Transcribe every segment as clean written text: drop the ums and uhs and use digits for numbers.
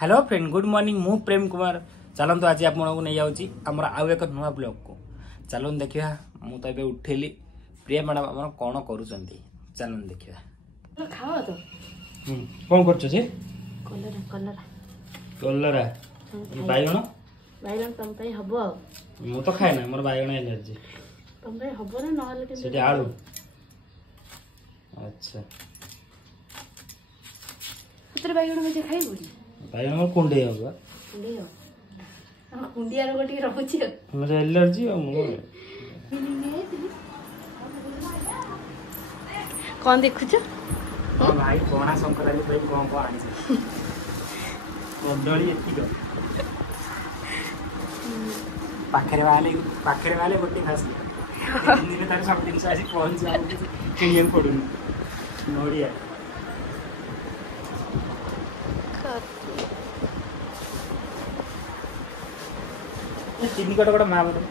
Hello friend good morning मु प्रेम कुमार चलतु आज आपको नहीं जाऊँगी आमर आउ एक नुआ ब्लॉग को चलो देखा मु तो ये उठेली प्रिया मैडम आम कौन कर चलो देखा खाओ तो कौन कर कलरा कलरा कलरा बैगण बैगन तुम हम मु तो खाए ना मोर बैगण एलर्जी तुम हम ना ना आलू अच्छा बैगन मुझे खाई बैगण मोर कुंडे होगा कुंडिया रोग टी रोचे मोर एलर्जी कौन देखुच भाई पणा संक्रांति भाई कौन कौन आनी कदली एतिक पाखे वाले गोटे खास दिन तार सब जिन आसी पहुंची किण पड़ूनी नड़िया चीनी कटकट माँ बोले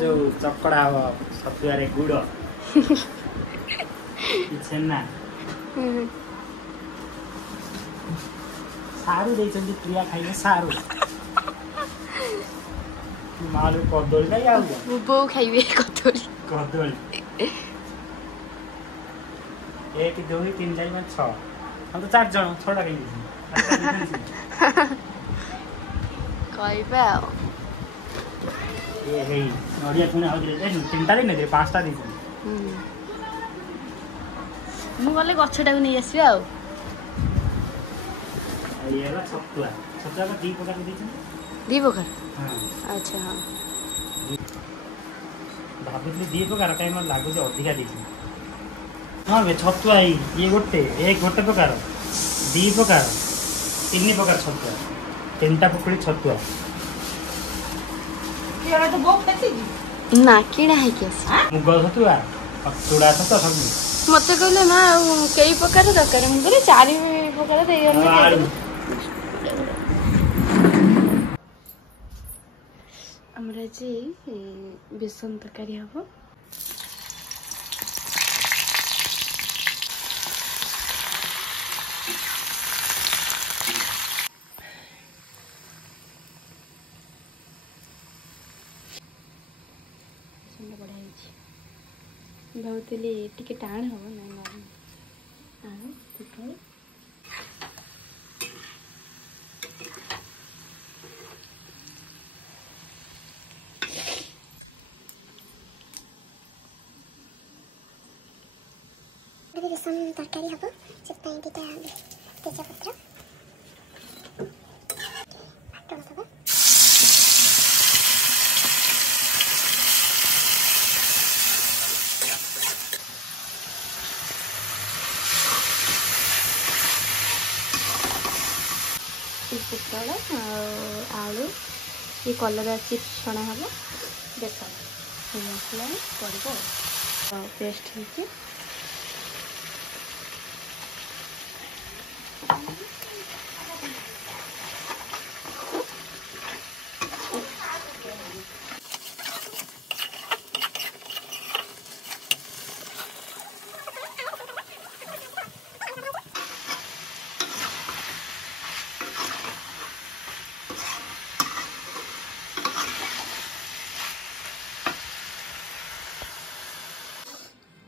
जो चकड़ा हम सतुआरे गुड़ छेना सारू देइछन्ति प्रिया खाइले सारू मालु कदली खाइ आउ बो खाइबे कदली 1 2 3 4 5 6 हम तो 4 जन 6टा खाइले कहबे ए हे नड़िया पुणी आउ 3टा दिन 5टा दिन मु गले गछटा को नहीं आसीबे आ ये वाला छतुआ छतुआ का 2 प्रकार देछन 2 प्रकार हां अच्छा हां भाबितले 2 प्रकार काई मन लागो जे अधिका देछन हां बे छतुआ ये गोटे प्रकार 2 प्रकार 3 प्रकार छतुआ 3टा पकड़ी छतुआ ये तो बहुत खाती ना किना है केस मुग छतुआ चूड़ा छतुआ सब मत कहले ना कई प्रकार दरकार मुझे 4 प्रकार दे हमरा जी बेसन तरकारी हम बढ़िया भावुली टी टाण हम ना आलू पुटल बेसन तरकारी हम से तेजपत्र पुटल आलू ये कलरा चिप्स छणा हम बेसन मसला पड़ो पेस्ट हो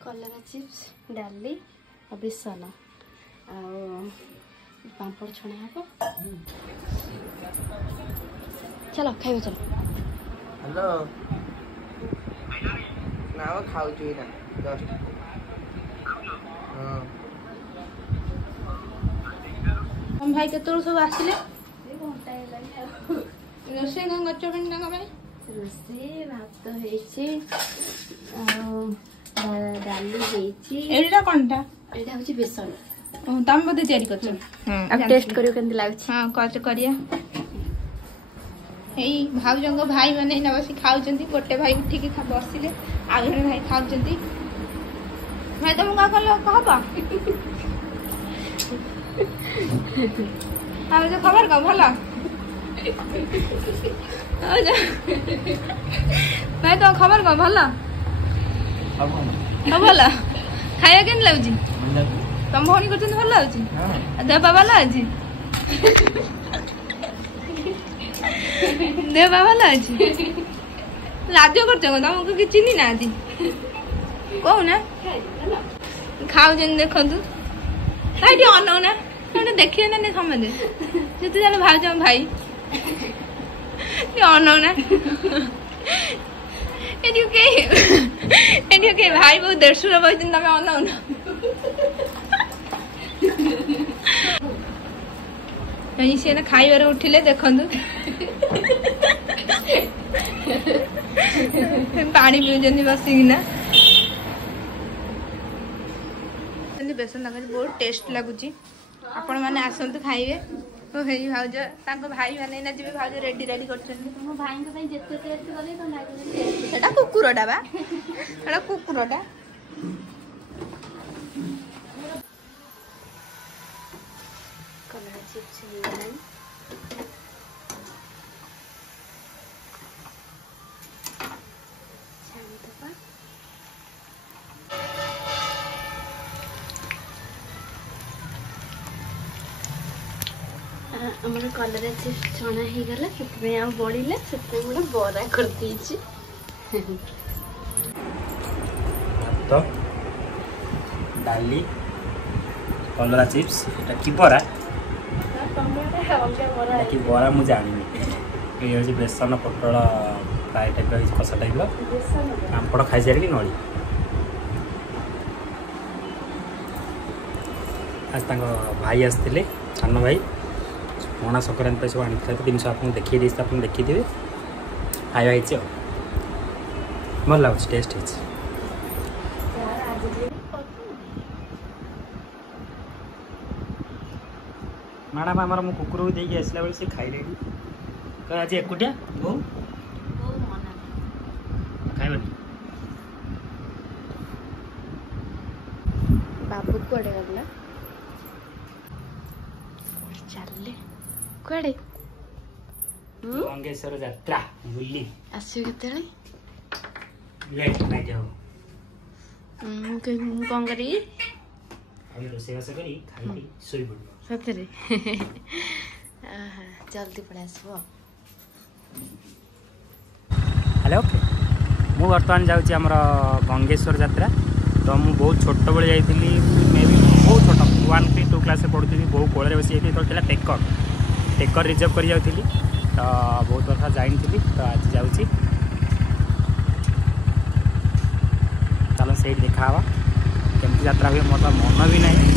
कलरा चिप्स डाली और बेसन पापड़ छणा हम चलो खाइबे चलो हेलो ना खाऊ छु ना जस्ट हां हम भाई केतोळ सब आसिले रोसे गंग गच्चो पिन ना भाई रोसे भात हेछि डाली हेछि एटा कोनटा एटा होछि बेसन तम बदे तयारी करछ अब टेस्ट करियो केन लागछ हां कच करिया एई भाउजंग भाई माने ना बसी खाउचंती गोटे भाई उठी के बसिले आ घरे भाई खाउचंती भाई तुम का कलो कहबा आ जो खबर का भला भाई तो खबर का भला ଆଉ କଣ ସବୁ ଭଲ ଖାଇବା କେମିତି ଲାଗୁଛି ତମ ଭଉଣୀ କରୁଛନ୍ତି ଭଲ ଲାଗୁଛି ଦେହ ପା ଭଲ ଅଛି ଦେହ ପା ଭଲ ଅଛି ଲାଜ କରୁଛ କଣ ତମକୁ କିଛି ଚିହ୍ନି ନାହାନ୍ତି କହୁନା ଖାଉଛନ୍ତି ଦେଖନ୍ତୁ ଭାଇ ଟିକେ ଅନଉ ନା ଟିକେ ଦେଖିବେ ନା ସମସ୍ତେ ଯେତେ ଜାଣେ ଭାଉଜ ଭାଇ ଟିକେ ଅନଉ ନା ଏଠି କେହି ଭାଇ ବହୁ ଦେଢ଼ଶୁର ବସିଛନ୍ତି ତମେ ଅନଉ ନା ସିଏ ଖାଇବାରେ ଉଠିଲେ ଦେଖନ୍ତୁ ପାଣି ପିଉଛନ୍ତି ବସିକିନା ବେସନ ତରକାରୀ ବହୁତ ଟେଷ୍ଟ ଲାଗୁଛି ଆପଣ ମାନେ ଆସନ୍ତୁ ଖାଇବେ ଓ ହେଇ ଭାଉଜ ତାଙ୍କ ଭାଇ ମାନେ ଏଇନା ଯିବେ ଭାଉଜ ରେଡି କରୁଛନ୍ତି ମୋ ଭାଇଙ୍କ ପାଇଁ ଯେତେ ଟେଷ୍ଟ କଲେ ତମ ଭାଇ ସେଟା କୁକୁରଟା ବା ସେଟା କୁକୁରଟା କଲରା ଚିପ୍ସ ହେଇଗଲାଣି ଛାଣିଦେବା ଆମର କଲରା ଚିପ୍ସ ଛଣା ହେଇଗଲା ସେଥିପାଇଁ ଆଉ ବଳିଲା ସେଥିପାଇଁ ଗୋଟେ ବରା କରିଦେଇଛି ଭାତ ଡାଲି କଲରା ଚିପ୍ସ এটা কি বড়া কি বড়া ମୁଁ ଜାଣିନି এই ହେଉଛି ବେସନ ପୋଟଳ ଫ୍ରାଏ ଟାଇପ୍ର ହେଇଛି କଷା ଟାଇପ୍ର ପାମ୍ପଡ଼ ଖାଇସାରିକି ନଳି ଆଜି ତାଙ୍କ ଭାଇ ଆସିଥିଲେ ସାନ ଭାଇ ପଣା ସଂକ୍ରାନ୍ତି ପାଇଁ ସବୁ ଆଣିଥିଲେ ତ ଜିନିଷ ଆପଣଙ୍କୁ ଦେଖେଇ ଦେଇଛି ଆପଣ ଦେଖିଥିବେ ଖାଇବା ହେଇଛି ଆଉ ଭଲ ଲାଗୁଛି ଟେଷ୍ଟ ହେଇଛି ମ୍ୟାଡ଼ାମ୍ ଆମର ମୁଁ କୁକୁରକୁ ଦେଇକି ଆସିଲା ବେଳେ ସେ ଖାଇଲେଣି ଆଜି ଏକୁଟିଆ ବୋଉ ଖାଇବନି ବାବୁ କୁଆଡ଼େ ଗଲା ଚାଲିଲେ କୁଆଡ଼େ ମଙ୍ଗେଶ୍ୱର ଯାତ୍ରା ବୁଲି ଆସିବ କେତେବେଳେ ଲେଟ୍ ନାଇଟ୍ ହବ ମୁଁ କ'ଣ କରିବି ଆଉ ରୋଷେଇବାସ କରି ଖାଇକି ଶୋଇପଡ଼ିବ ସତରେ ଜଲ୍ଦି ପଳେଇ ଆସିବ ହ୍ୟାଲୋ ମୁଁ ବର୍ତ୍ତମାନ ଯାଉଛି ଆମର ଗଙ୍ଗେଶ୍ୱର ଯାତ୍ରା ତ ମୁଁ ବହୁତ ଛୋଟବେଳେ ଯାଇଥିଲି ମେ ବି ବହୁତ ଛୋଟ 1 କି 2 କ୍ଲାସ୍ରେ ପଢ଼ୁଥିଲି ବୋଉ କୋଳରେ ବସି ଯାଇଥିଲି ତ ଥିଲା ଟେକର ରିଜର୍ଭ କରି ଯାଉଥିଲି ତ ବହୁତ ବର୍ଷ ଯାଇନଥିଲି ତ ଆଜି ଯାଉଛି ଚାଲ ସେଇଠି ଦେଖା ହେବା କେମିତି ଯାତ୍ରା ହୁଏ ମୋର ତ ମନ ବି ନାହିଁ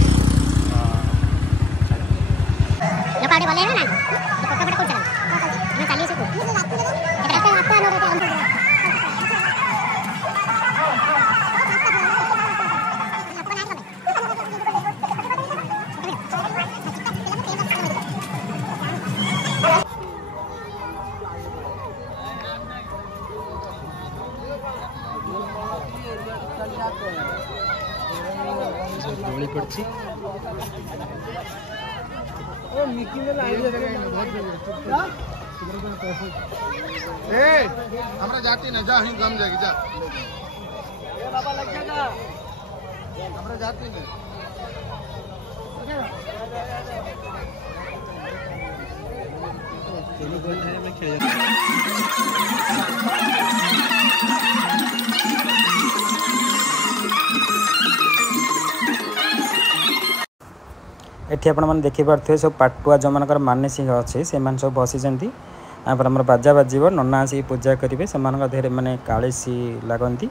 ଦୋଳି ପଡ଼ିଛି हमरा जाती ना जा ही गम जाएगी जा बाबा लग जाएगा हमरा जाती नहीं एठी आपण मैंने देखिपे सब पाटुआ जो मान मानसिक अच्छे से सब बसी आमर बाजा बाजब नना आसिक पूजा करेंगे से देहरे मैंने कालीसी लगती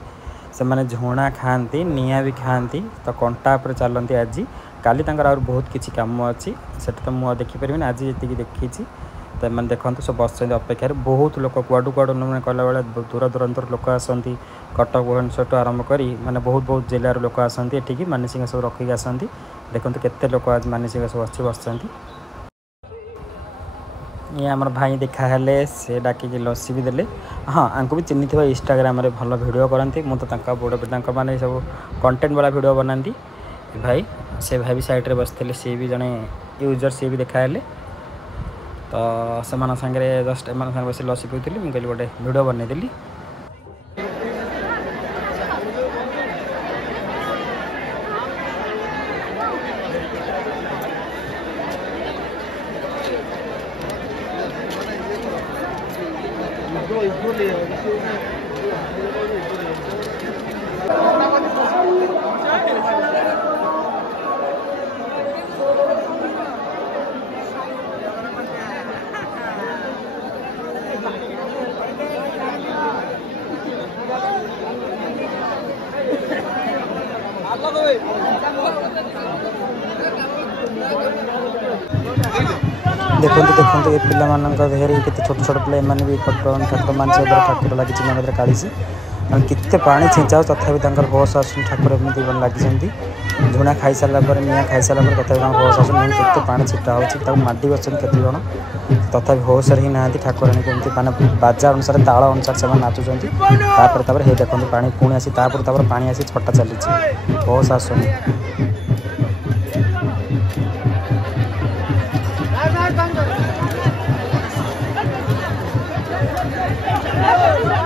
से मैंने झुणा खाती निआ भी खाती तो कंटा पर चलती आज काली बहुत किसी कम अच्छी से तो मुझे देखिपारि आज जी देखी तो मैंने देखते सब बस अपेक्षार बहुत लोक कुआडू कुआडू मैंने कहला बेले दूर दूरांतर लोक आसती कटक भुवनेश्वर आरंभ कर मैंने बहुत बहुत जिलार लोक आसती एठिकी मानसिक सब रखिक आसती देखते केते लोक आज मानसिक सब अच्छी बस ये आम भाई देखाले से डाकिक लस्सी भी देले हाँ आंको भी चिन्ह थी इंस्टाग्राम रे भल वीडियो करती मुझे तो बड़ मैंने सब कंटेंट वाला वीडियो बनाती भाई से भाई भी साइड रे बसते सी भी जड़े यूजर सी भी देखाले तो से सागे जस्ट एम सागे बस लस्सी पीली मुझे गोटे वीडियो बनईदेली देखो देखो ये पिला देहरे केते छोट छोट पिला एमाने भी फोटो ठाकुर मान से ठाकुर लगी मन काढ़ी और केते पानी छिंचा तथा होश आस ठाकुर एमती लगी झुणा खाई सारा पर निआ खाई सारा पर तथा होश आस केते पानी छिटा हो माटी बसन केते जन तथा होश ही ना ठाकुराणी केमती माने बाजा अनुसार ताल अनुसार से नाचुंट तापर हे देखो पानी पुणी आसी पानी आसी छटा चली होश आसुनी Hey!